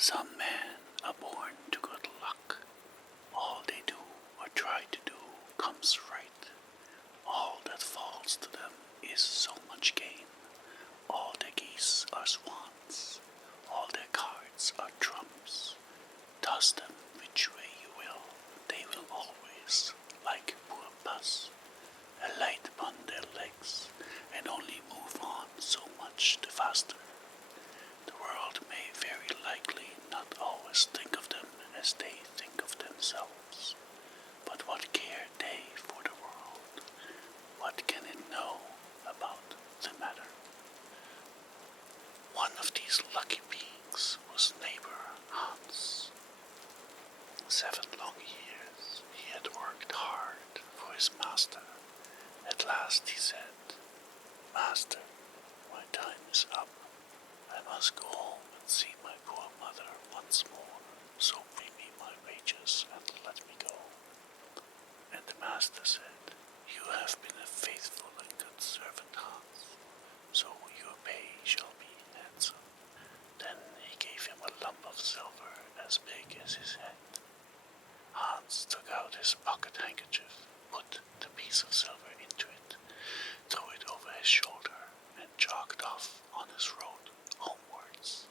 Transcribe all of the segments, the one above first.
Some men are born to good luck. All they do or try to do comes right. All that falls to them is so much gain. All their geese are swans. All their cards are trumps. Toss them which way you will, they will always, like poor puss, alight upon their legs, and only move on so much the faster. The world may very likely not always think of them as they think of themselves, but what care they for the world? What can it know about the matter? One of these lucky beings was neighbor Hans. 7 long years he had worked hard for his master. At last he said, "Master, my time is up. I must go home and see my poor mother once more, so pay me my wages and let me go." And the master said, "You have been a faithful and good servant, Hans, so your pay shall be handsome." Then he gave him a lump of silver as big as his head. Hans took out his pocket handkerchief, put the piece of silver into it, threw it over his shoulder, and jogged off on his road homewards.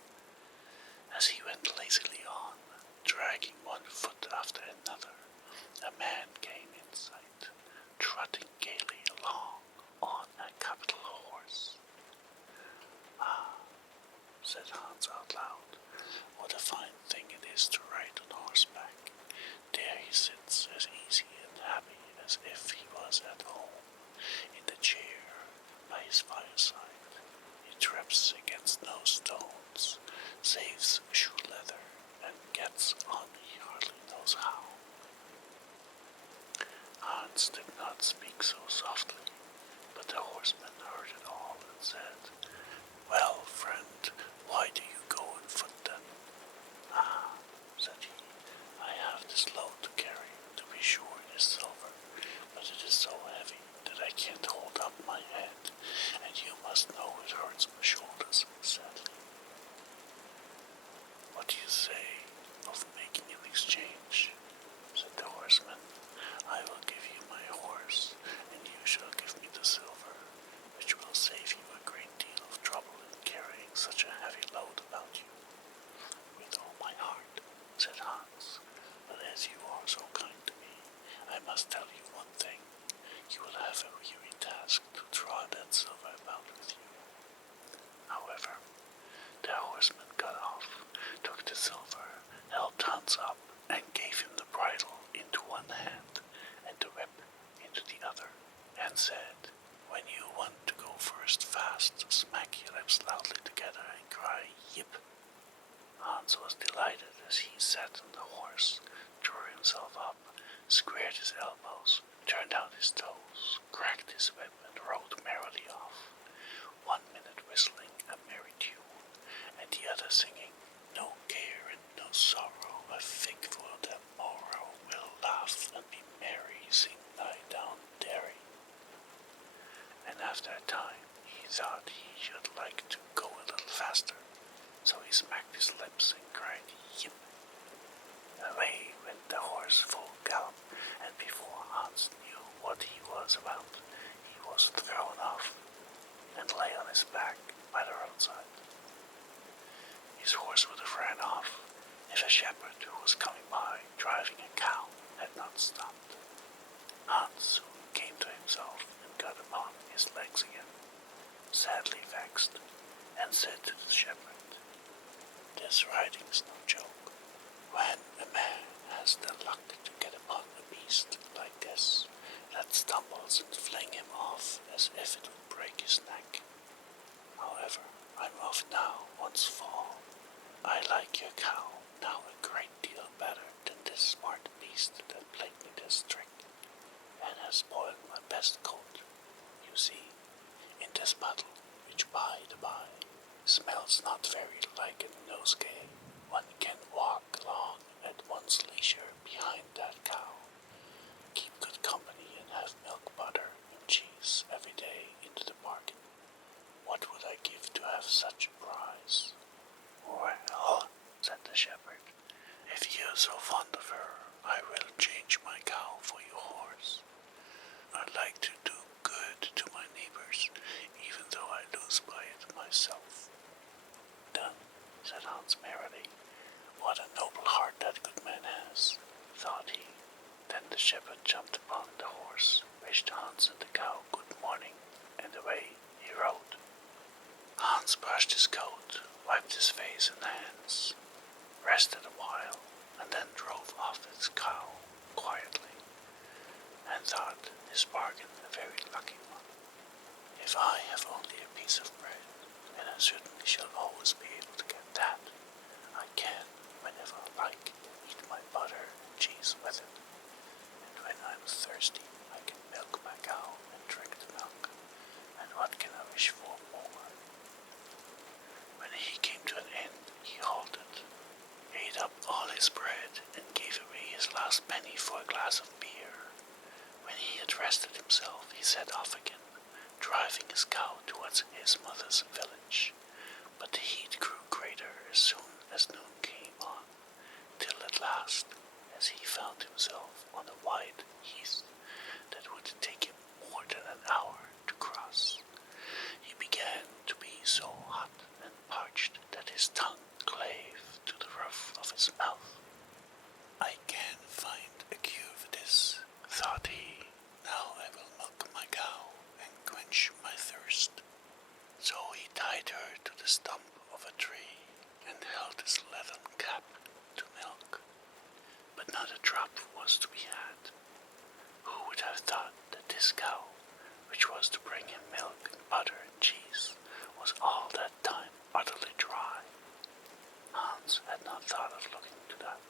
As he went lazily on, dragging one foot after another, a man came in sight, trotting gaily along on a capital horse. "Ah," said Hans out loud, "what a fine thing it is to ride on horseback. There he sits as easy and happy as if he was at home, in the chair by his fireside. He traps against no stones, saves shoe leather, and gets on he hardly knows how." Hans did not speak so softly, but the horseman heard it all and said, "Well, friend, why do you go on foot then?" "Ah," said he, "I have this load to carry. To be sure it is silver, but it is so heavy that I can't hold up my head, and you must know it hurts my shoulders sadly. What do you say of making an exchange?" said the horseman. "I will give you my horse, and you shall give me the silver, which will save you a great deal of trouble in carrying such a heavy load about you." "With all my heart," said Hans, "but as you are so kind to me, I must tell you one thing. You will have a weary task to draw that silver about with you." However, the horseman got off, took the silver, helped Hans up, and gave him the bridle into one hand and the whip into the other, and said, "When you want to go first fast, smack your lips loudly together and cry, 'Yip.'" Hans was delighted as he sat on the horse, drew himself up, squared his elbows, turned out his toes, cracked his whip, and rode merrily off, 1 minute whistling a merry tune, and the other singing, "No care and no sorrow, a fig for the morrow, will laugh and be merry, sing thy down derry." And after a time he thought he should like to go a little faster, so he smacked his lips and cried, "Yip." Away went the horse full gallop, and before Hans knew what he was about, he was thrown off and lay on his back by the roadside. His horse would have ran off if a shepherd who was coming by driving a cow had not stopped. Hans soon came to himself and got upon his legs again, sadly vexed, and said to the shepherd, "This riding's no joke. When a man has the luck to get upon a beast like this, that stumbles and fling him off as if it would break his neck. However, I'm off now once fall. I like your cow now a great deal better than this smart beast that played me this trick, and has spoiled my best coat. You see, in this battle, which by the by smells not very like a nosegay, one can walk along at one's leisure behind that cow, keep good company, and have milk, butter, and cheese every day into the bargain. What would I give to have such a prize?" "Well," said the shepherd, shepherd jumped upon the horse, wished Hans and the cow good morning, and away he rode. Hans brushed his coat, wiped his face and hands, rested a while, and then drove off his cow quietly, and thought his bargain a very lucky one. If I have only a piece of bread, and I certainly shall always be able to get that, I can, whenever I like, eat my butter and cheese with it, and when I'm thirsty I can milk my cow and drink the milk, and what can I wish for more? When he came to an end, he halted, ate up all his bread, and gave away his last penny for a glass of beer. When he had rested himself, he set off again, driving his cow towards his mother's village. But the heat grew greater as soon as noon came on, till at last, as he found himself on a wide heath that would take him more than an hour to cross, he began to be so hot and parched that his tongue clave to the roof of his mouth. I can find a cure for this, thought he. Now I will milk my cow and quench my thirst. So he tied her to the stump of a tree and held his leathern cap to milk. But not a drop was to be had. Who would have thought that this cow, which was to bring him milk and butter and cheese, was all that time utterly dry? Hans had not thought of looking to that.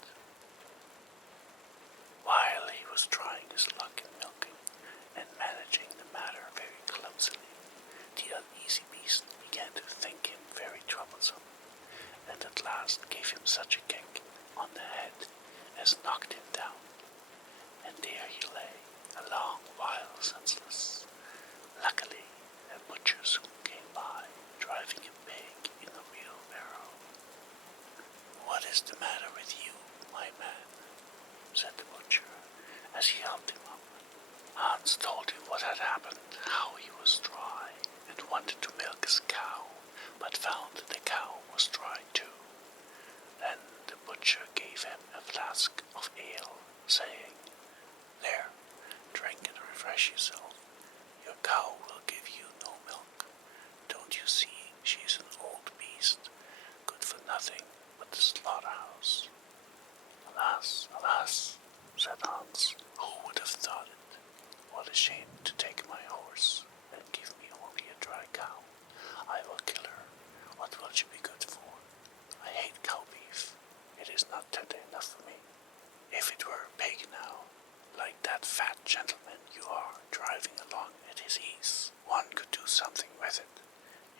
While he was trying his luck in milking and managing the matter very clumsily, the uneasy beast began to think him very troublesome, and at last gave him such a kick on the head as knocked him down, and there he lay a long while senseless. Luckily, a butcher soon came by, driving a pig in a wheelbarrow. "What is the matter with you, my man?" said the butcher, as he helped him up. Hans told him what had happened, how he was dry, and wanted to milk his cow, but found that the cow was dry too. Then the butcher gave him a flask of ale, saying, "There, drink and refresh yourself. Your cow will give you no milk. Don't you see she is an old beast, good for nothing but the slaughterhouse?" "Alas, alas," said Hans, "who would have thought it? What a shame to take my horse and give me only a dry cow. I will kill her. What will she be good for? I hate cow beef. It is not tender enough for me. If it were a pig now, like that fat gentleman you are driving along at his ease, one could do something with it.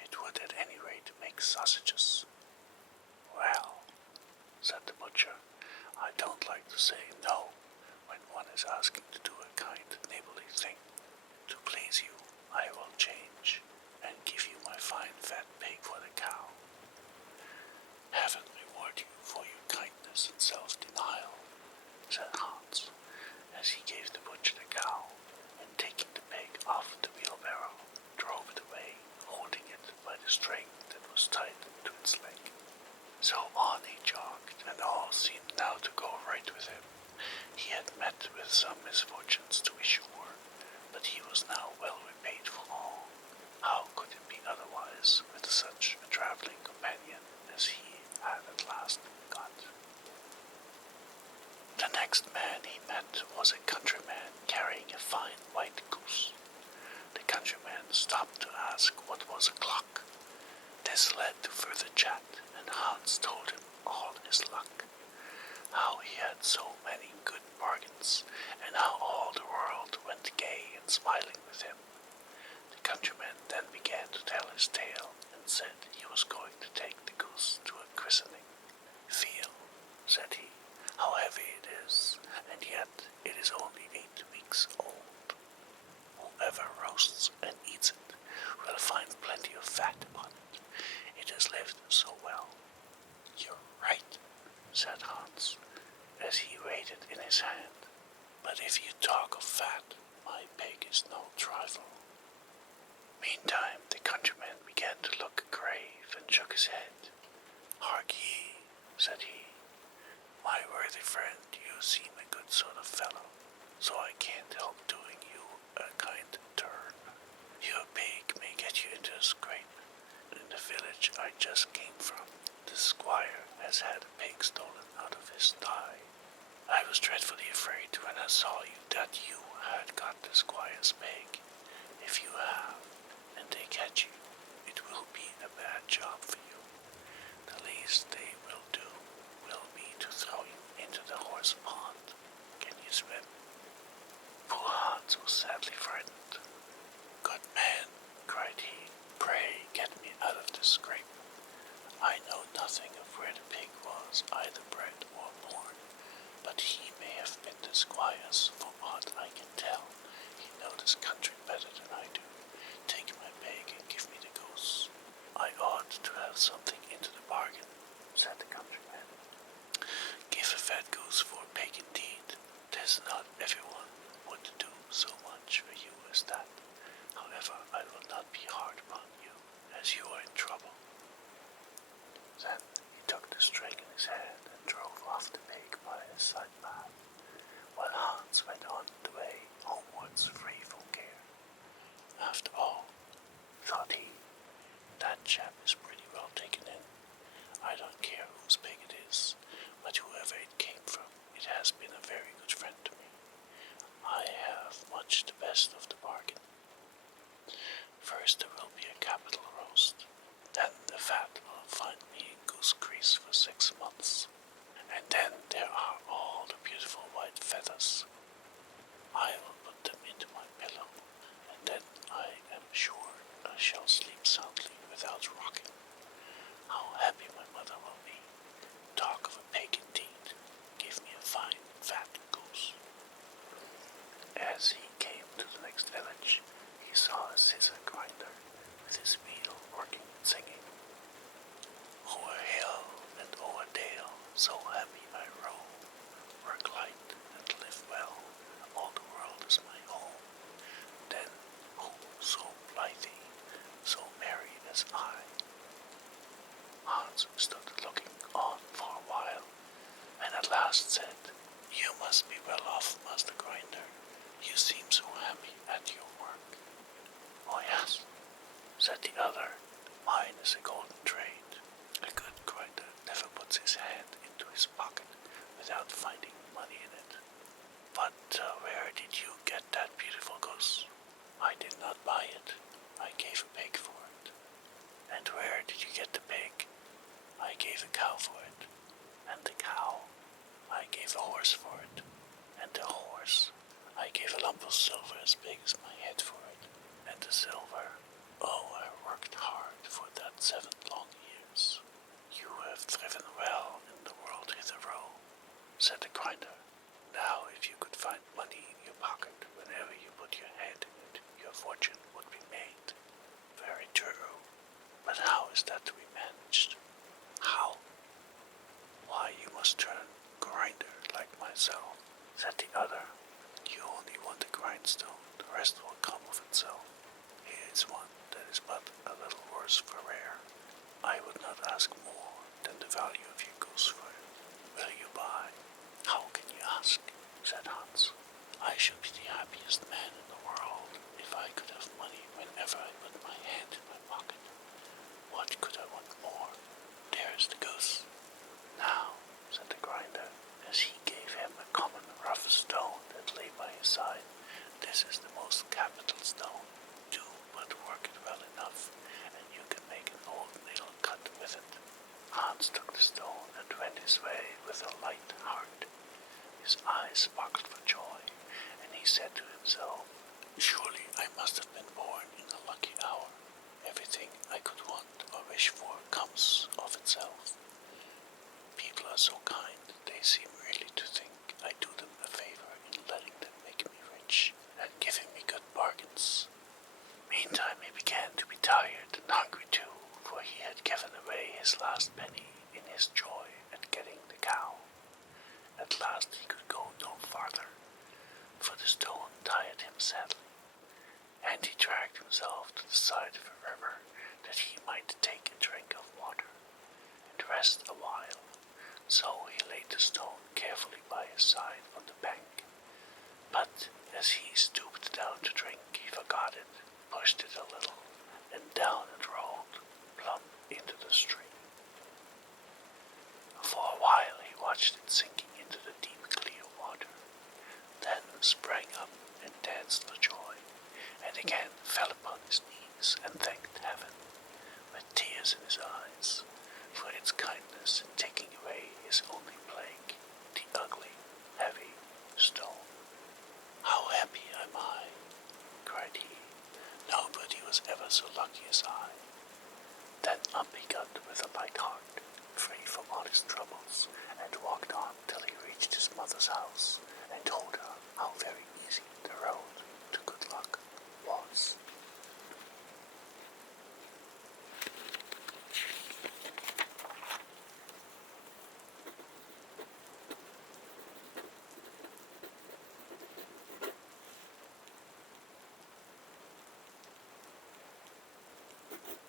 It would at any rate make sausages." "Well," said the butcher, "I don't like to say no when one is asking to do a kind, neighborly thing. To please you, I will change and give you my fine fat pig for the cow." "Heaven reward you for your kindness and self-denial," said Hans, as he gave the butcher the cow, and taking the pig off the wheelbarrow, drove it away, holding it by the string that was tied to its leg. So on he jogged, and all seemed now to go right with him. He had met with some misfortunes, to be sure, but he was now well repaid for all. How could it be otherwise with such a travelling companion as he had at last got? The next man he met was a countryman carrying a fine white goose. The countryman stopped to ask what was o'clock. This led to further chat, and Hans told him all his luck, how he had so many good bargains, and how all the world went gay and smiling with him. The countryman then began to tell his tale, and said he was going to take the goose to a christening. "Feel," said he, "how heavy it is, and yet it is only 8 weeks old. Whoever roasts and eats it will find plenty of fat upon it. It has lived so well." "You're right," said Hans, as he weighed it in his hand. "But if you talk of fat, my pig is no trifle." Meantime the countryman began to look grave and shook his head. "Hark ye," said he, "my worthy friend, you seem a good sort of fellow. so I can't help doing you a kind turn. Your pig may get you into a scrape. In the village I just came from, the squire has had a pig stolen out of his sty. I was dreadfully afraid when I saw you that you had got the squire's pig. If you have, and they catch you, it will be a bad job for you. The least they will do will be to throw you into the horse pond. Can you swim? Poor Hans was sadly frightened. Good man, cried he, pray get me out of this scrape. I know nothing of where the pig was, either bred or born, but he may have been the squire's, for aught I can tell. He knows this country better than I do. Take my pig and give me the goose. I ought to have something into the bargain, said the countryman. Give a fat goose for a pig indeed. 'Tis not everyone would do so much for you as that. However, I will not be hard upon you, as you are in trouble. Then he took the string in his hand and drove off the pig by a side path, while Hans went on the way homewards free from care. After all, thought he, that chap is pretty well taken in. I don't care whose pig it is, but whoever it came from, it has been a very good friend to me. I have much the best of the bargain. First there will be a capital roast, then the fat will find me in goose grease for 6 months, and then there are all the beautiful white feathers. I will put them into my pillow, and then I am sure I shall sleep soundly without rocking. How happy my mother will be. Talk of a pig indeed. Give me a fine fat goose. As he came to the next village, he saw a scissor grinder with his wheel working and singing. O'er hill and o'er dale, so happy I roam. Work light and live well, all the world is my home. Then who so blithe, so merry as I? Hans stood looking on for a while, and at last said, You must be well off, Master Grinder. You seem so happy at your work. Oh yes, said the other, mine is a golden trade. A good grinder never puts his hand into his pocket without finding money in it. But where did you get that beautiful goose? I did not buy it. I gave a pig for it. And where did you get the pig? I gave a cow for it. And the cow, I gave a horse for it. And the horse, I gave a lump of silver as big as my head for it. And the silver, oh, I worked hard for that 7 long years. You have thriven well in the world hitherto, said the grinder. Now if you could find money in your pocket whenever you put your hand in it, your fortune would be made. Very true. But how is that to be managed? How? Why, you must turn grinder like myself, said the other. You only want a grindstone, the rest will come of itself. Here is one that is but a little worse for wear. I would not ask more than the value of your goose for it. Will you buy? How can you ask? Said Hans. I should be the happiest man in the world if I could have money whenever I put my hand in my pocket. What could I want more? There is the goose. Now, said the grinder, as he gave him a common rough stone that lay by his side, this is the most capital stone. Do but work it well enough, and you can make an old nail cut with it. Hans took the stone and went his way with a light heart. His eyes sparkled for joy, and he said to himself, Surely I must have been born in a lucky hour. Everything I could want or wish for comes of itself. People are so kind, they seem really to think I do them a favor in letting them make me rich and giving me good bargains. Meantime he began to be tired and hungry too, for he had given away his last penny in his joy at getting the cow. At last he could go no farther, for the stone tired him sadly, and he dragged himself to the side of a river that he might take a drink of water and rest a while. So he laid the stone carefully by his side on the bank, But as he stooped down to drink, he forgot it, pushed it a little, and down it rolled, plump into the stream. For a while he watched it sinking into the deep clear water, then sprang up and danced for joy, and again fell upon his knees and thanked heaven, with tears in his eyes, for its kindness in taking away his only plague, the ugly, heavy stone. "How happy am I," cried he. "Nobody was ever so lucky as I." Then up he got with a light heart, free from all his troubles, and walked on till he reached his mother's house, and told her how very easy the road to good luck was.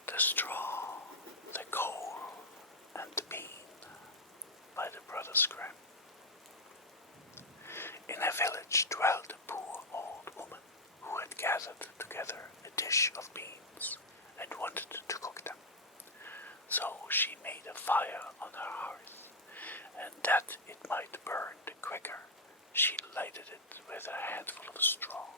The Straw, the Coal, and the Bean by the Brothers Grimm. In a village dwelt a poor old woman who had gathered together a dish of beans and wanted to cook them. So she made a fire on her hearth, and that it might burn the quicker, she lighted it with a handful of straw.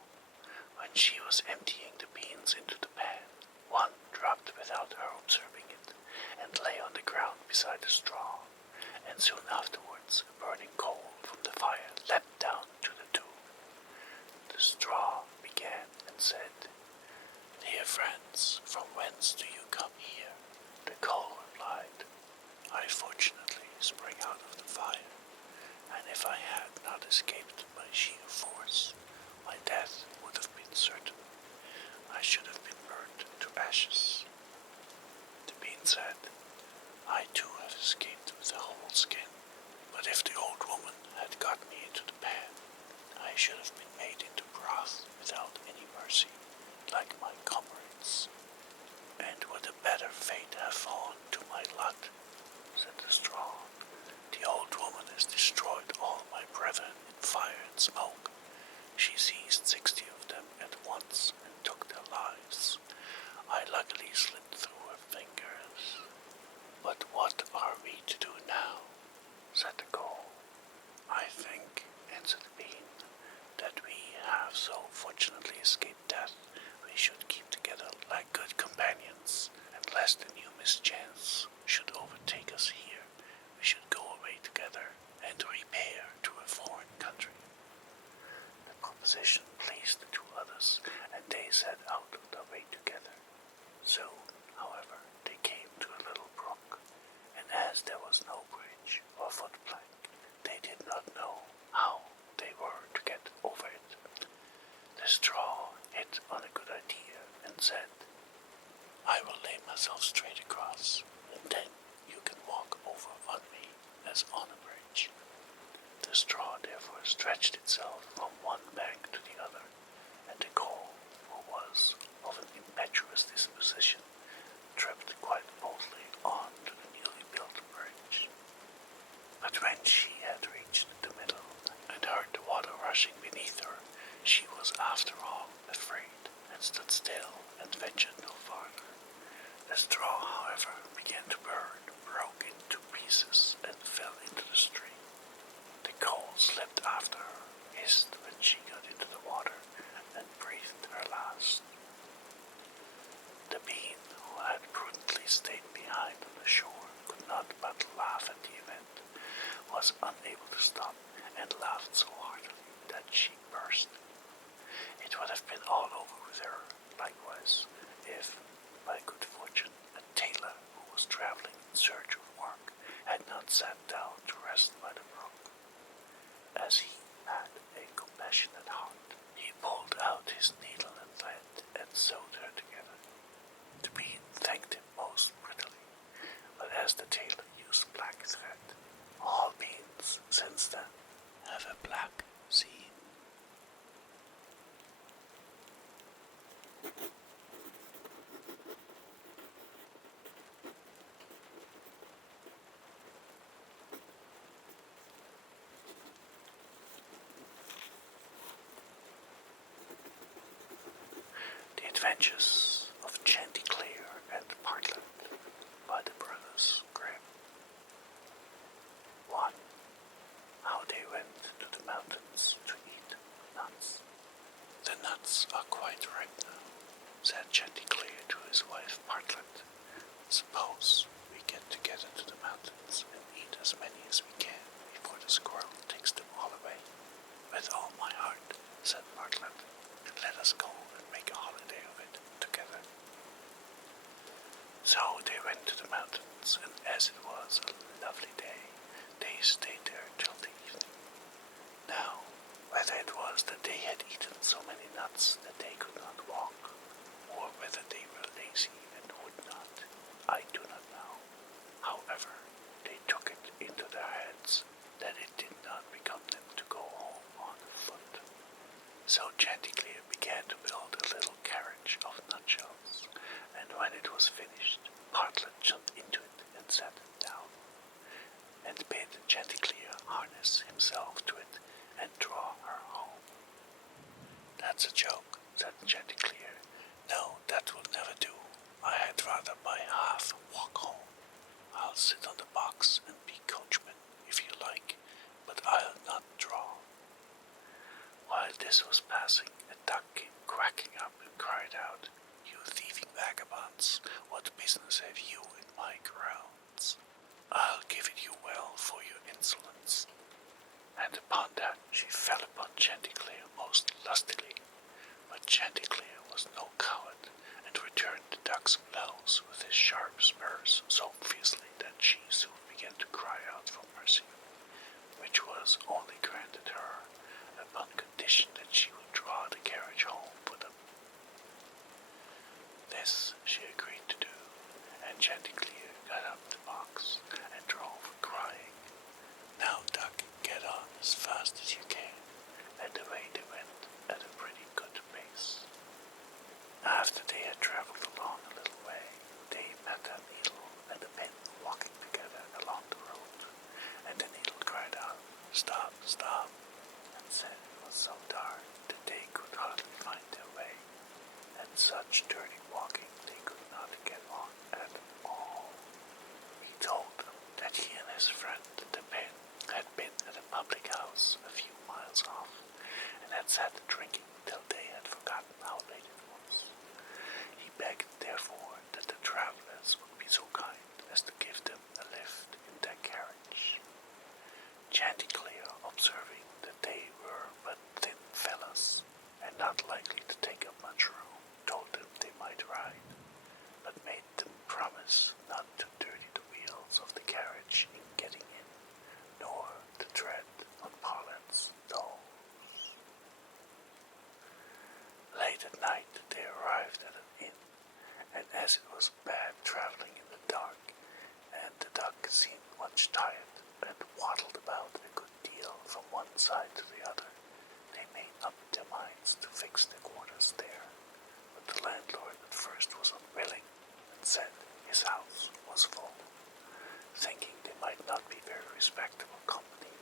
When she was emptying the beans into the pan, one dropped without her observing it, and lay on the ground beside the straw, and soon afterwards a burning coal from the fire leapt down to the two. The straw began and said, "Dear friends, from whence do you come here?" The coal replied, "I fortunately sprang out of the fire, and if I had not escaped by sheer force, my death would have been certain. I should have been burned to ashes." The bean said, "I too have escaped with a whole skin, but if the old woman had got me into the pan, I should have been made into broth without any mercy, like my comrades." "And would a better fate have fallen to my lot?" said the straw. "The old woman has destroyed all my brethren in fire and smoke. She seized 60 of them at once and took their lives. I luckily slipped through her fingers." "But what are we to do now?" said the coal. "I think," answered the bean, "that we have so fortunately escaped death, we should keep together like good companions, and lest a new mischance should overtake us here, we should go away together and repair to a foreign country." The proposition pleased the two others, and they set out on their way together. Soon, however, they came to a little brook, and as there was no bridge or footplank, they did not know how they were to get over it. The straw hit on a good idea and said, "I will lay myself straight across, and then you can walk over on me as on a bridge." The straw therefore stretched itself from one bank to the other, and the coal, who was of an impetuous disposition, tripped quite boldly on to the newly built bridge. But when she had reached the middle and heard the water rushing beneath her, she was after all afraid, and stood still and ventured no farther. The straw, however, began to burn, broke into pieces, and fell into the stream. The coal slipped after her, hissed when she got into the water, and breathed her last. The bean, who had prudently stayed behind on the shore, could not but laugh at the event, was unable to stop, and laughed so heartily that she burst. It would have been all over with her, likewise, if, by good fortune, a tailor who was travelling in search of work had not sat down to rest by the brook. As he had a compassionate heart, he pulled out his needle and thread and sewed her together. The bean thanked him most prettily, but as the tailor used black thread, all beans since then have a black seam. Adventures of Chanticleer and Partlet by the Brothers Grimm. 1. How they went to the mountains to eat nuts. The nuts are quite ripe now, said Chanticleer to his wife Partlet. Suppose we get together to the mountains and eat as many as we can before the squirrel takes them all away. With all my heart, said Partlet. Let us go and make a holiday of it together. So they went to the mountains, and as it was a lovely day, they stayed there till the evening. Now, whether it was that they had eaten so many nuts that they could not walk, or whether they were lazy and would not, I do not know. However, they took it into their heads that it did not become them to go home on foot. So Chanticleer began to build a little carriage of nutshells, and when it was finished, Partlet jumped into it and sat down, and bid Chanticleer harness himself to it and draw her home. That's a joke, said Chanticleer. No, that will never do. I had rather by half walk home. I'll sit on the box and be coachman, if you like, but I'll not draw. While this was passing, a duck came quacking up and cried out, You thieving vagabonds, what business have you in my grounds? I'll give it you well for your insolence. And upon that she fell upon Chanticleer most lustily, but Chanticleer was no coward, and returned the duck's blows with his sharp spurs so fiercely that she soon began to cry out for mercy, which was only granted her upon condition that she would draw the carriage home for them. This she agreed to do, and Chanticleer got up the box and drove crying. Now, duck, get on as fast as you can, and away they went at a pretty good pace. After they had travelled along a little way, they met a needle and a pin walking together along the road, and the needle cried out, Stop, stop, and said it was so dark that they could hardly find their way, and such dirty walking they could not get on at all. He told them that he and his friend the pin had been at a public house a few miles off, and had sat drinking till they had forgotten how late it was. He begged, therefore, that the travellers would be so kind as to give them a lift in their carriage. Chanticleer, observing that they were but thin fellows, and not likely to take up much room, told them they might ride, but made them promise not to dirty the wheels of the carriage in getting in, nor to tread on Partlet's toes. Late at night they arrived at an inn, and as it was bad travelling in the dark, and the duck seemed much tired, and waddled about a good deal from one side to the other, they made up their minds to fix their quarters there. But the landlord at first was unwilling, and said his house was full, thinking they might not be very respectable company.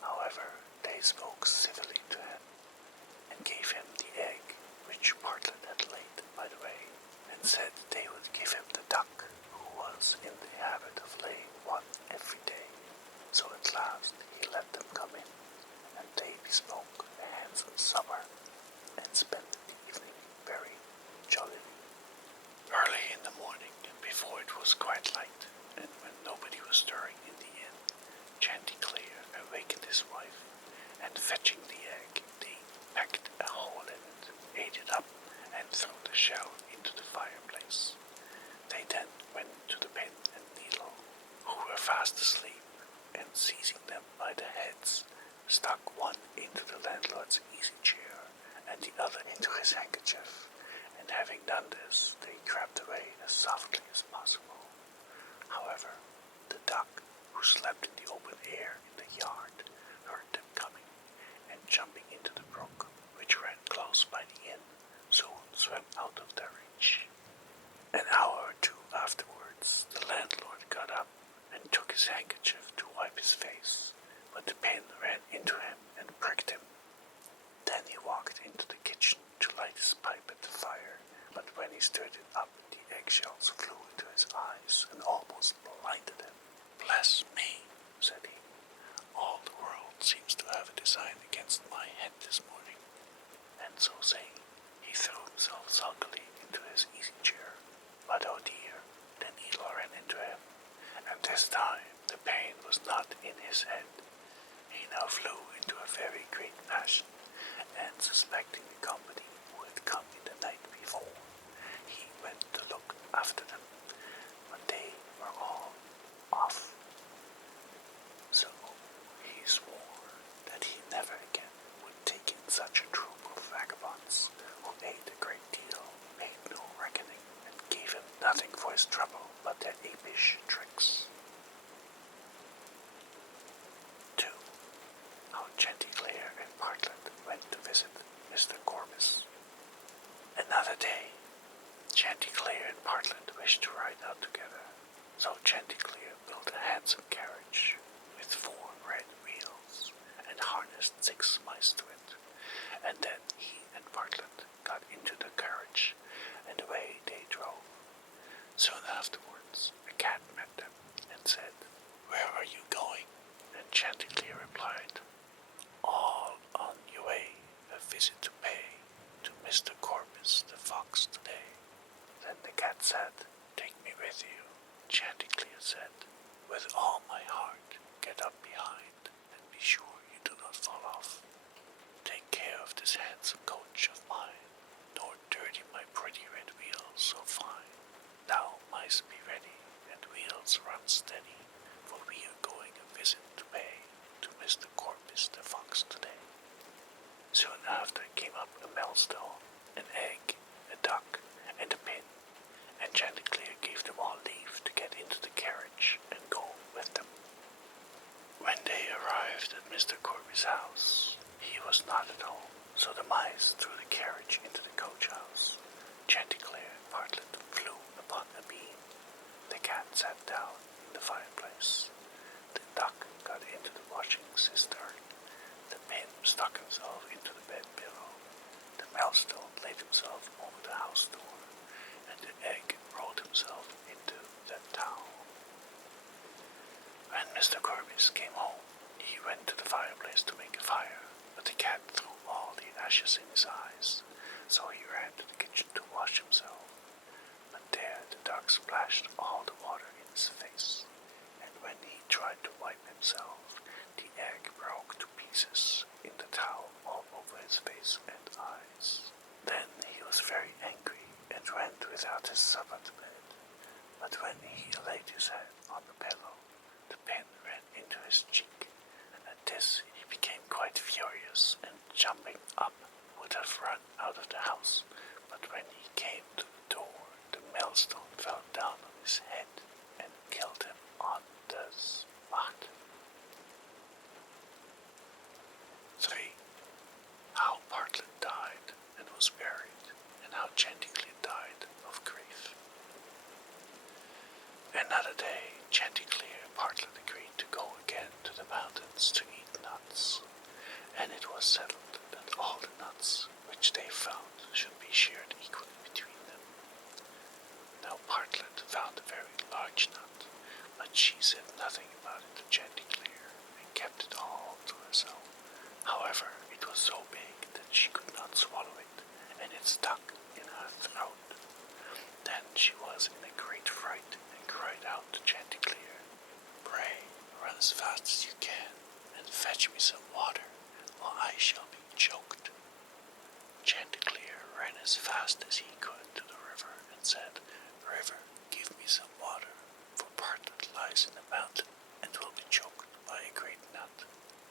However, they spoke civilly to him, and gave him the egg which Partlet had laid by the way, and said they would give him the duck, who was in the habit of laying one every day. So at last he let them come in, and they bespoke a handsome supper, and spent the evening very jollily. Early in the morning, before it was quite light, and when nobody was stirring in the inn, Chanticleer awakened his wife, and fetching the egg, they pecked a hole in it, ate it up, and threw the shell into the fireplace. They then went to the pin and needle, who were fast asleep, and seizing them by the heads, stuck one into the landlord's easy chair, and the other into his handkerchief, and having done this, they crept away as softly as possible. However, the duck, who slept in the open air in the yard, heard them coming, and jumping into the brook, which ran close by the inn, soon swam out of their reach. An hour or two afterwards, the landlord got up and took his handkerchief to wipe his face, but the pin ran into him and pricked him. Then he walked into the kitchen to light his pipe at the fire, But when he stirred it up, the eggshells flew into his eyes and almost blinded him. "Bless me," said he. "All the world seems to have a design against my head this morning." And so saying, he threw himself sulkily into his easy chair. But oh dear, the needle ran into him, and this time the pain was not in his head. He now flew into a very great passion, and suspecting the company who had come in the night before, he went to look after them, but they were all off. So he swore that he never again would take in such a troop of vagabonds who ate a great deal, made no reckoning, and gave him nothing for his trouble but their apish tricks. 2. How Chanticleer and Partlet went to visit Mr. Corbis. Another day, Chanticleer and Partlet wished to ride out together, so Chanticleer built a handsome carriage with 4 red wheels and harnessed 6 mice to it, and then he and Partlet got into the carriage, and away they drove. Soon afterwards, a cat met them and said, "Where are you going?" And Chanticleer replied, "All on your way, a visit to pay to Mr. Corbis the fox today." Then the cat said, "Take me with you." Chanticleer said, "With all my heart, get up behind, and be sure you do not fall off. Take care of this handsome coach of mine, nor dirty my pretty red wheels so fine. Now, mice, be ready, and wheels run steady, for we are going a visit to pay to Mr. Corbis the fox today." Soon after came up a millstone, an egg, a duck, and a pin, and Chanticleer gave them all leave to get into the carriage and go with them. When they arrived at Mr. Corbis' house, he was not at home, so the mice threw the carriage into the coach house. Chanticleer and Partlet flew upon a beam. The cat sat down in the fireplace. The duck got into the washing cistern. The pin stuck himself into the bed pillow. The millstone laid himself over the house door, and the egg rolled himself into the towel. When Mr. Corbis came home, he went to the fireplace to make a fire, but the cat threw all the ashes in his eyes, so he ran to the kitchen to wash himself. But there the duck splashed all the water in his face, and when he tried to wipe himself, the egg broke to pieces in the towel all over his face and eyes. Then he was very angry and went without his supper to bed. But when he laid his head on the pillow, the pin ran into his cheek, and at this he became quite furious, and jumping up would have run out of the house. But when he came to the door, the millstone fell down on his head and killed him on the spot. 3. How Partlet died and was buried, and how Chanticleer died of grief. Another day, Chanticleer and Partlet agreed to go again to the mountains to eat nuts, and it was settled that all the nuts which they found should be shared equally between them. Now Partlet found a very large nut, but she said nothing about it to Chanticleer and kept it all to herself. However, it was so big that she could not swallow it, and it stuck in her throat. Then she was in a great fright and cried out to Chanticleer, "Pray, run as fast as you can and fetch me some water, or I shall be choked." Chanticleer ran as fast as he could to the river and said, "River, give me some water, for Partlet lies in the mountain and will be choked by a great nut."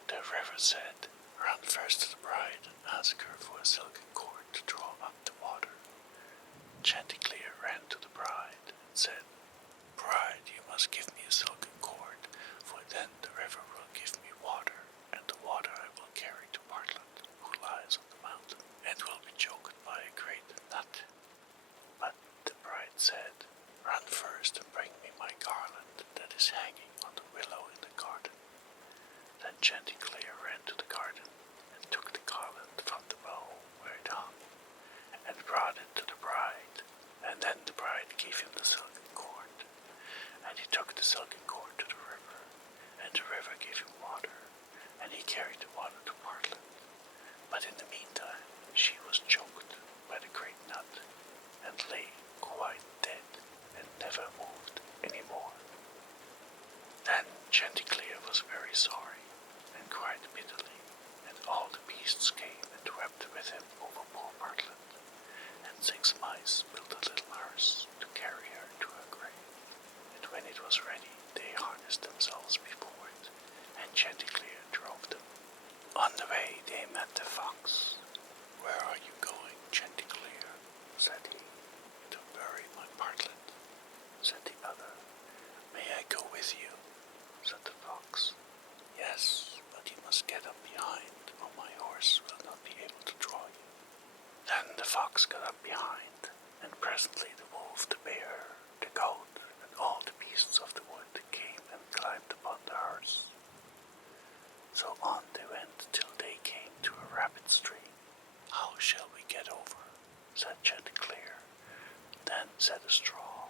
The river said, "Run first to the bride and ask her for a silken cord to draw up the water." Chanticleer ran to the bride and said, "Bride, you must give me a silken cord, for then the river will give me water, and the water I will carry to Partlet, who lies on the mountain, and will be choked by a great nut." But the bride said, "Run first and bring me my garland that is hanging on the willow in the garden." Then Chanticleer ran to the garden and took the garland from the bow where it was very sorry, and cried bitterly, and all the beasts came and wept with him over poor Partlet, and 6 mice built a little hearse to carry her to her grave, and when it was ready they harnessed themselves before it, and Chanticleer drove them. On the way they met the fox. "Where are you going, Chanticleer?" said he. "To bury my Partlet," said the other. "May I go with you?" said the fox. "Yes, but you must get up behind, or my horse will not be able to draw you." Then the fox got up behind, and presently the wolf, the bear, the goat, and all the beasts of the wood came and climbed upon the hearse. So on they went till they came to a rapid stream. "How shall we get over?" said Chanticleer. Then said a straw,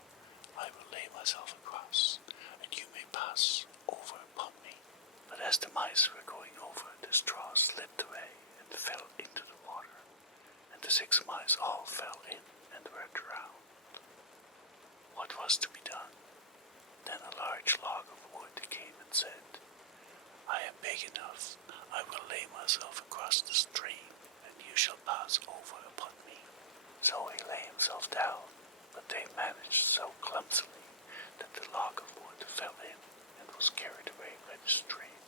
"I will lay myself across, and you may pass over upon me." But as the mice were going over, the straw slipped away and fell into the water, and the 6 mice all fell in and were drowned. What was to be done? Then a large log of wood came and said, "I am big enough. I will lay myself across the stream, and you shall pass over upon me." So he lay himself down, but they managed so clumsily that the log of wood fell in and was carried away by the stream.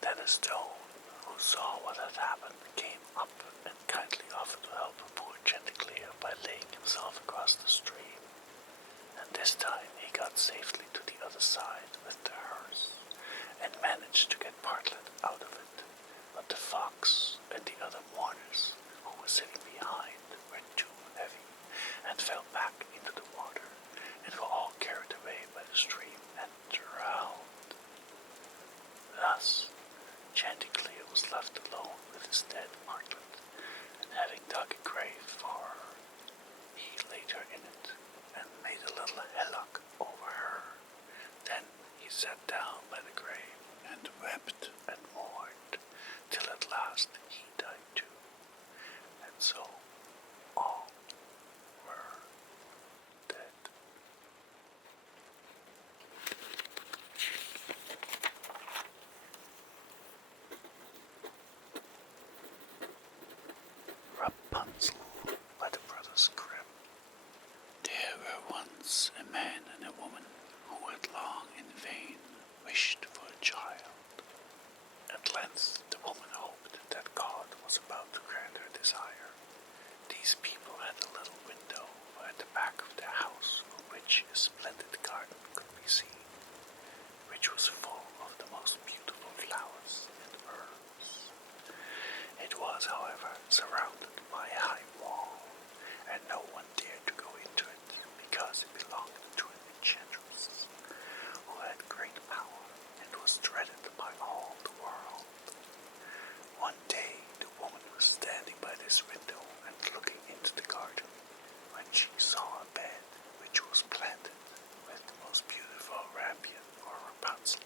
Then a stone, who saw what had happened, came up and kindly offered to help poor Chanticleer by laying himself across the stream, and this time he got safely to the other side with the hearse, and managed to get Partlet out of it, but the fox and the other mourners who were sitting behind were too heavy, and fell back into the water, and were all carried away by the stream and drowned. Thus Chanticleer was left alone with his dead Partlet, and having dug a grave for her, he laid her in it, and made a little hillock over her. Then he sat down by the grave, and wept and mourned, till at last he died too, and so all were dead. Rapunzel by the Brothers Grimm. There were once a man and a woman who had long in vain wished for a child. At length the woman hoped that God was about to grant her desire. These people had a little window at the back of their house from which a splendid garden could be seen, which was full of the most beautiful flowers and herbs. It was, however, surrounded by a high wall, and no one dared to go into it, because it belonged to an enchantress, who had great power, and was dreaded by all the world. One day the woman was standing by this window and looking into the garden, when she saw a bed which was planted with the most beautiful rampion or Rapunzel,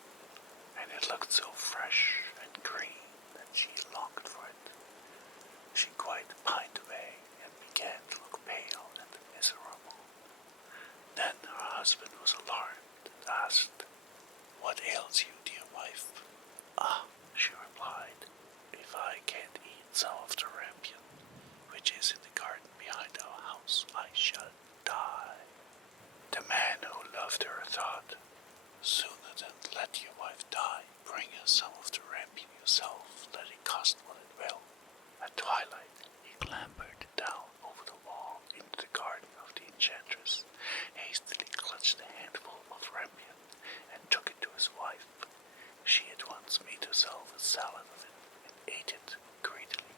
and it looked so fresh and green that she longed for it. She quite pined away and began to look pale and miserable. Then her husband was alarmed and asked, "What ails you, dear wife?" "Ah," she replied, "if I can't eat some of the rampion, which is in the garden behind our house, I shall die." The man who loved her thought, "Sooner than let your wife die, bring her some of the rampion yourself, let it cost what it will." At twilight he clambered down over the wall into the garden of the enchantress, hastily clutched a handful of rampion, and took it to his wife. She at once made herself a salad of it, and ate it greedily.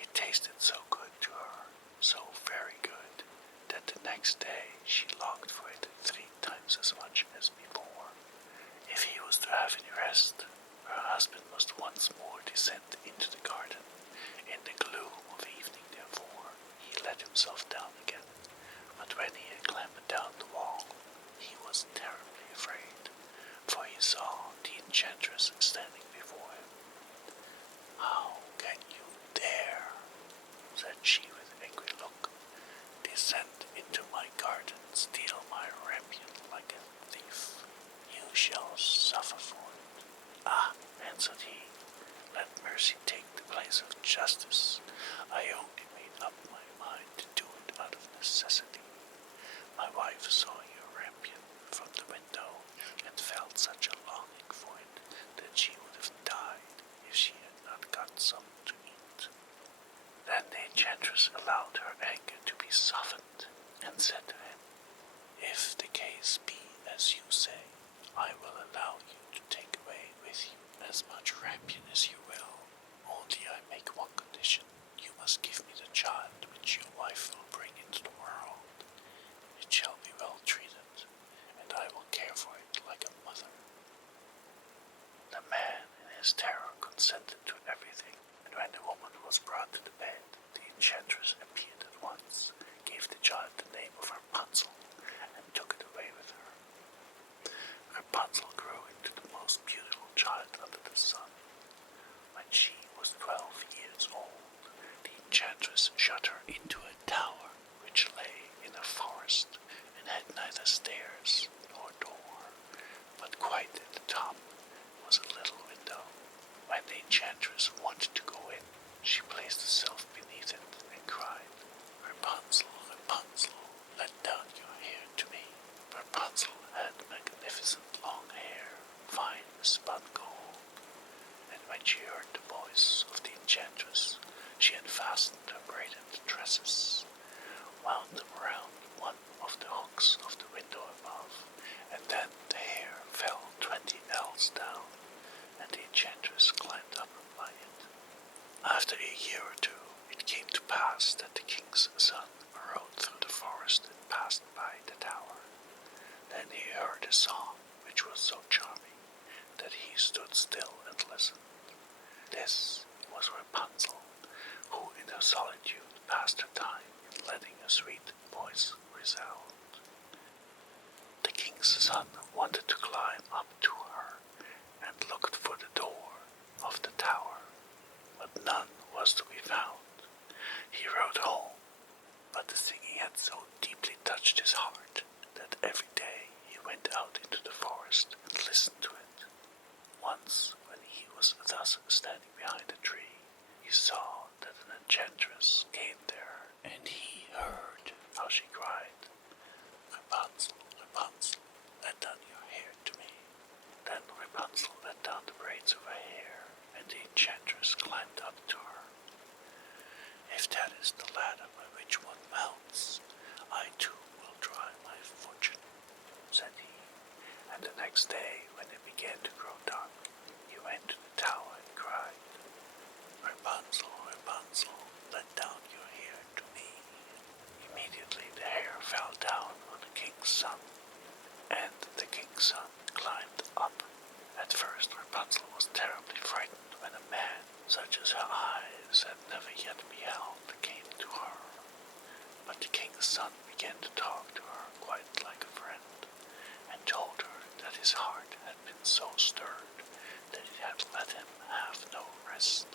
It tasted so good to her, so very good, that the next day she longed for it 3 times as much as before. If he was to have any rest, her husband must once more descend into the garden. In the gloom of evening, therefore, he let himself down again, but when he had clambered down the wall, he was terribly afraid, for he saw the enchantress standing before him. "How can you dare," said she with angry look, "descend into my garden, steal my rampion like a thief? You shall suffer." answered he, let mercy take the place of justice. I only made up my mind to do it out of necessity. My wife saw your rampion from the window and felt such a longing for it that she would have died if she had not got some to eat. Then the enchantress allowed her anger to be softened and said to him, if the case be as you say, I will allow you to take away with you as much rampion as you will. Only I make one condition. You must give me the child which your wife will bring into the world. It shall be well treated, and I will care for it like a mother. The man, in his terror, consented to everything, and when the woman was brought to the bed, the enchantress appeared at once, gave the child the name of Rapunzel, and took it away with her. Rapunzel grew into the most beautiful child under the sun. When she was 12 years old, the enchantress shut her into a tower which lay in a forest and had neither stairs nor door, but quite at the top was a little window. When the enchantress wanted to go in, she placed herself beneath it and cried, Rapunzel, Rapunzel, let down your hair to me. Rapunzel had magnificent long hair, fine as spun gold, and when she heard the voice of the enchantress, she unfastened her braided tresses, wound them around one of the hooks of the window above, and then the hair fell 20 ells down, and the enchantress climbed up by it. After a year or two, it came to pass that the king's son rode through the forest and passed by the tower. Then he heard a song which was so charming that he stood still and listened. This was Rapunzel, who in her solitude passed her time in letting her sweet voice resound. The king's son wanted to climb up to her and looked for the door of the tower, but none was to be found. He rode home, but the singing had so deeply touched his heart that every day he went out into the forest and listened to it. Once, when he was thus standing behind a tree, he saw that an enchantress came there, and he heard how she cried, Rapunzel, Rapunzel, let down your hair to me. Then Rapunzel let down the braids of her hair, and the enchantress climbed up to her. If that is the ladder by which one mounts, I too will try my fortune, said he, and the next day, when it began to grow dark, he went to the tower and cried, Rapunzel, Rapunzel, let down your hair to me. Immediately the hair fell down on the king's son, and the king's son climbed up. At first Rapunzel was terribly frightened when a man, such as her eyes had never yet beheld, came to her. But the king's son began to talk to her quite like a friend, and told her that his heart had been so stirred that it had let him have no rest,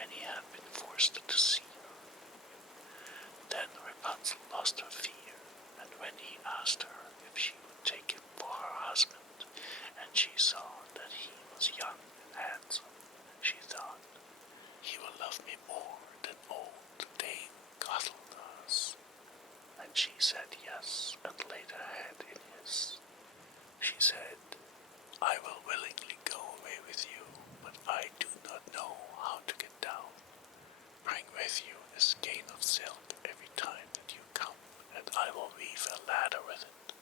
and he had been forced to see her. Then Rapunzel lost her fear, and when he asked her if she would take him for her husband, and she saw that he was young and handsome, she thought, he will love me more than old Dame Gothel does. And she said yes, and laid her hand in his. She said, I will willingly go away with you, but I do not know how to get down. Bring with you a skein of silk every time that you come, and I will weave a ladder with it.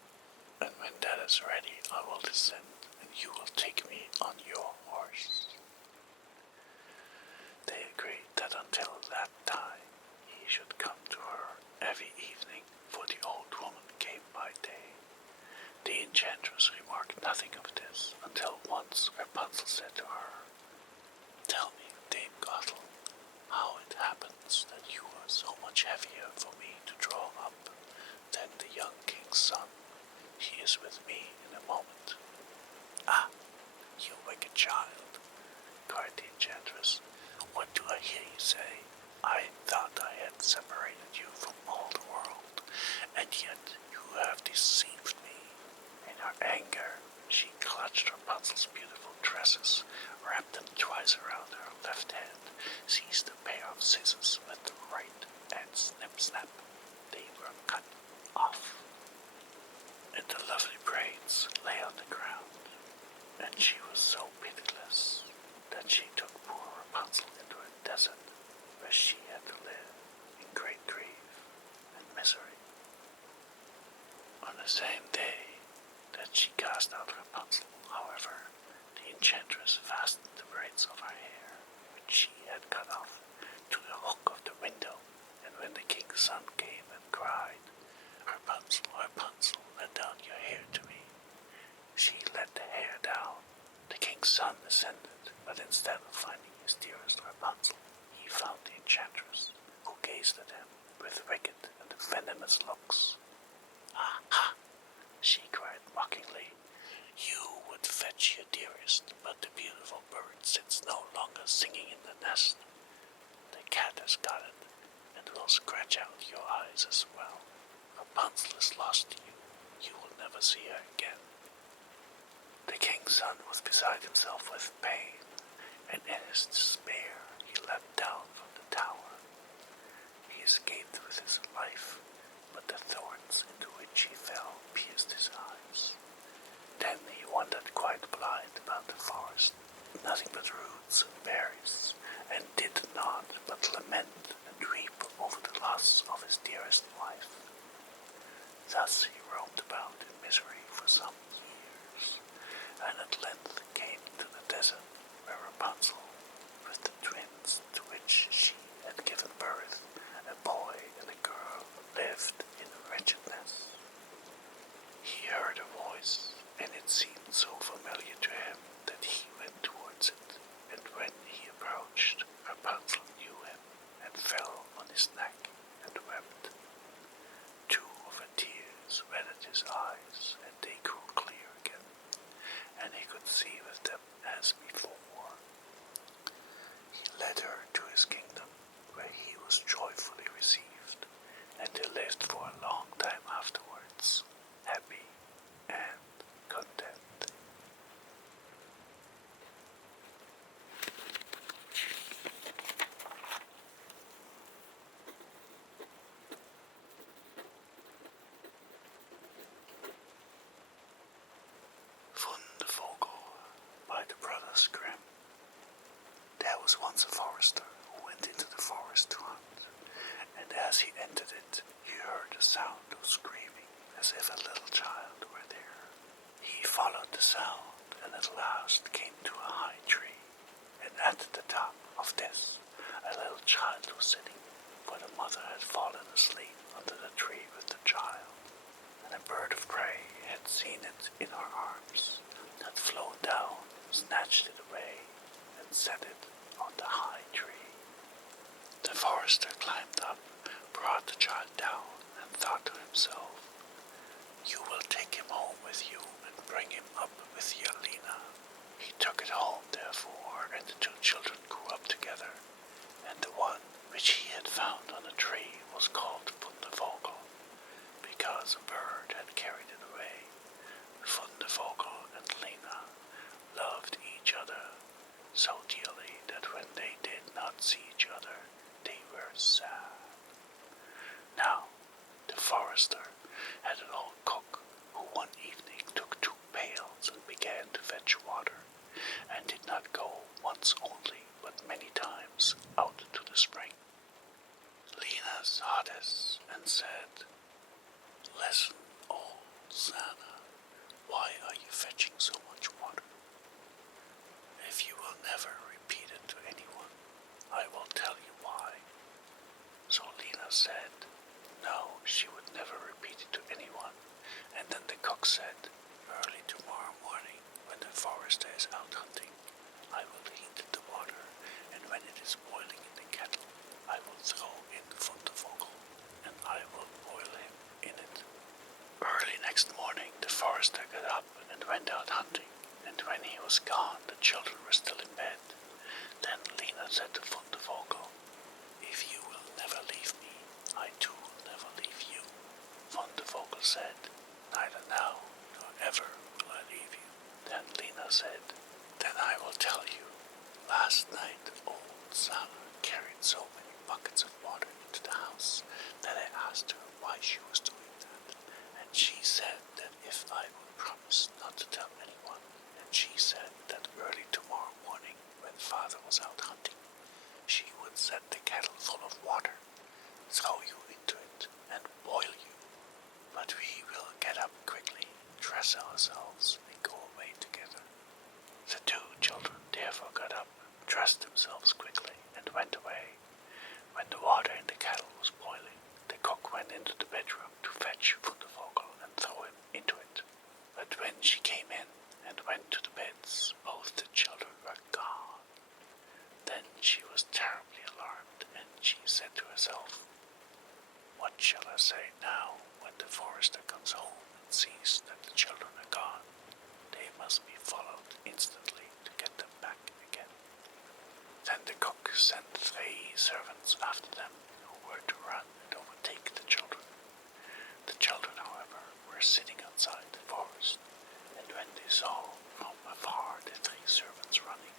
And when that is ready, I will descend, and you will take me on your horse. They agreed that until that time he should come to her every evening, for the old woman came by day. The enchantress remarked nothing of this, until once Rapunzel said to her, Tell me, Dame Gothel, how it happens that you are so much heavier for me to draw up than the young king's son. He is with me in a moment. Ah, you wicked child, cried the enchantress, what do I hear you say? I thought I had separated you from all the world, and yet you have deceived me. In her anger, she clutched Rapunzel's beautiful tresses, wrapped them 12 she was so pitiless that she took poor Rapunzel into a desert where she had to live in great grief and misery. On the same day that she cast out Rapunzel, however, the enchantress fastened the braids of her hair, which she had cut off, to the hook of the window, and when the king's son came and cried, "Rapunzel, Rapunzel, let down your hair to me," she let the hair down. The king's son ascended, but instead of finding his dearest Rapunzel, he found the enchantress, who gazed at him with wicked and venomous looks. "Ah, ha!" she cried mockingly. "You would fetch your dearest, but the beautiful bird sits no longer singing in the nest. The cat has got it, and will scratch out your eyes as well. Rapunzel is lost to you. You will never see her again." The king's son was beside himself with pain, and in his despair he leapt down from the tower. He escaped with his life, but the thorns into which he fell pierced his eyes. Then he wandered quite blind about the forest, nothing but roots and berries, and did not but lament and weep over the loss of his dearest wife. Thus he roamed about in misery for some years, and at length came to the desert where Rapunzel, with the twins to which she had given birth, a boy and a girl, lived in wretchedness. He heard a voice, and it seemed so familiar to him that he went towards it, and when he approached, Rapunzel knew him and fell on his neck and wept. Two of her tears wetted his eyes, and they grew clear again, and he could see with them as before. He led her to his kingdom, where he was joyfully received, and they lived for a long time afterwards, happy and content. Fundevogel by the Brothers Grimm. There was once a forester who went into the forest to hunt, and as he entered it, he heard a sound of screaming as if a little child were there. He followed the sound and at last came to a high tree, and at the top of this a little child was sitting, for the mother had fallen asleep under the tree with the child, and a bird of prey had seen it in her arms, had flown down, snatched it away, and set it on the high tree. The forester climbed up, brought the child down, and thought to himself, "You will take him home with you and bring him up with Jelena." He took it home, therefore, and the two children grew up together, and the one which he had found on a tree was called Fundevogel, because a bird had carried it away. Fundevogel and Lena loved each other so dearly that when they did not see each other, they were sad. Now, the forester had an old cook who one evening took 2 pails and began to fetch water, and did not go once only, but many times out to the spring. Lena saw this and said, "Listen, old Sanna, why are you fetching so much water? If you will never repeat it to anyone, I will tell you why." So Lena said, no, she would never repeat it to anyone, and then the cook said, "Early tomorrow morning, when the forester is out hunting, I will heat the water, and when it is boiling in the kettle, I will throw in Fundevogel, and I will boil him in it." Early next morning the forester got up and went out hunting, and when he was gone the children were still in bed. Then Lena said to Fundevogel, "If you will never leave me, I too will never leave you." Fundevogel said, "Neither now nor ever will I leave you." Then Lena said, "Then I will tell you. Last night old Sanna carried so many buckets of water into the house that I asked her why she was doing that, and she said that if I would promise not to tell anyone, and She said that early tomorrow morning, when father was out hunting, she would set the kettle full of water, throw you into it, and boil you. But we will get up quickly, dress ourselves, and go away together. The two children therefore got up, dressed themselves quickly, and went away. When the water in the kettle was boiling, the cook went into the bedroom to fetch Fundevogel and throw him into it. But when she came in and went to the beds, both the children were gone. Then she was terribly alarmed, and she said to herself, "What shall I say now when the forester comes home and sees that the children are gone? They must be followed instantly to get them back again." Then the cook sent 3 servants after them, who were to run and overtake the children. The children, however, were sitting outside the forest, and when they saw from afar the 3 servants running,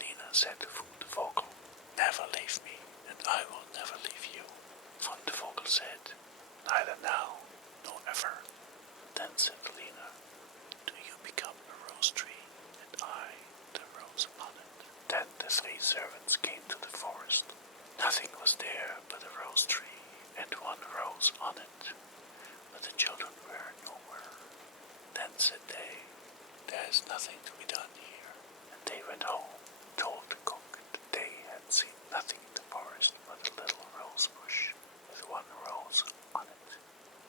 Lena said to Fundevogel, "Never leave me, and I will never leave you." Fundevogel said, "Neither now nor ever." Then said Lena, "Do you become a rose tree, and I the rose upon it?" Then the 3 servants came to the forest. Nothing was there but a rose tree and 1 rose on it, but the children were nowhere. Then said they, "There is nothing to be done here," and they went home, told the cook that they had seen nothing in the forest but a little rose bush with 1 rose on it.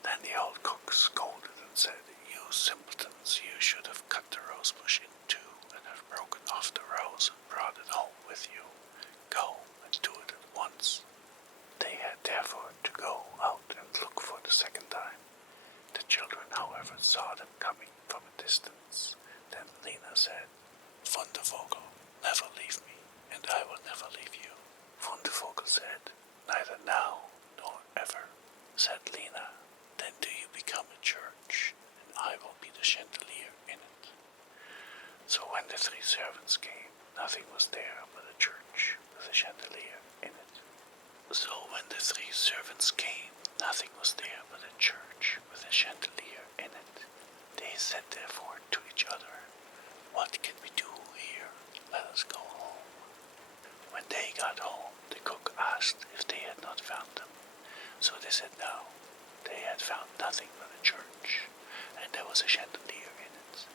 Then the old cook scolded and said, "You simpletons, you should have cut the rose bush in 2 and have broken off the rose and brought it home with you. Go and do it at once." They had therefore to go out and look for the 2nd time. The children, however, saw them coming from a distance. Then Lena said, "Fundevogel, never leave me, and I will never leave you." Fundevogel said, "Neither now nor ever." Said Lena, "Then do you become a church, and I will be the chandelier in it." So when the 3 servants came, nothing was there but a church with a chandelier in it. So when the 3 servants came, nothing was there but a church with a chandelier in it. They said therefore to each other, "What can we do here? Let us go home." When they got home, the cook asked if they had not found them. So they said no, they had found nothing but a church, and there was a chandelier in it.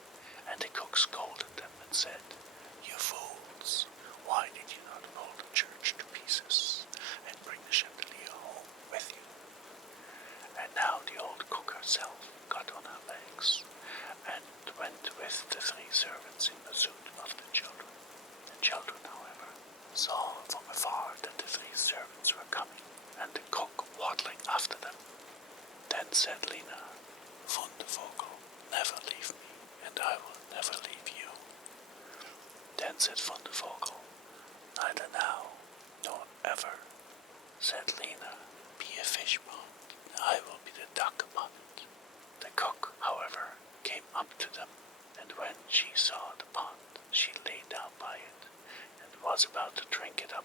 And the cook scolded them and said, "You fools, why did you not pull the church to pieces and bring the chandelier home with you?" And now the old cook herself got on her legs and went with the 3 servants in pursuit of the children. The children, however, saw from afar that the 3 servants were coming, and the cook waddling after them. Then said Lena, "Fundevogel, never leave me, and I will never leave you." Then said Fundevogel, "Neither now nor ever." Said Lena, "Be a fish pond, and I will be the duck upon it." The cook, however, came up to them, and when she saw the pond, she lay down by it, and was about to drink it up.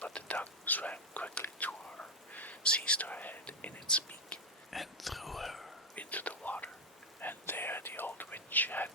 But the duck swam quickly to her, seized her head in its beak, and threw her into the water. And there the old witch had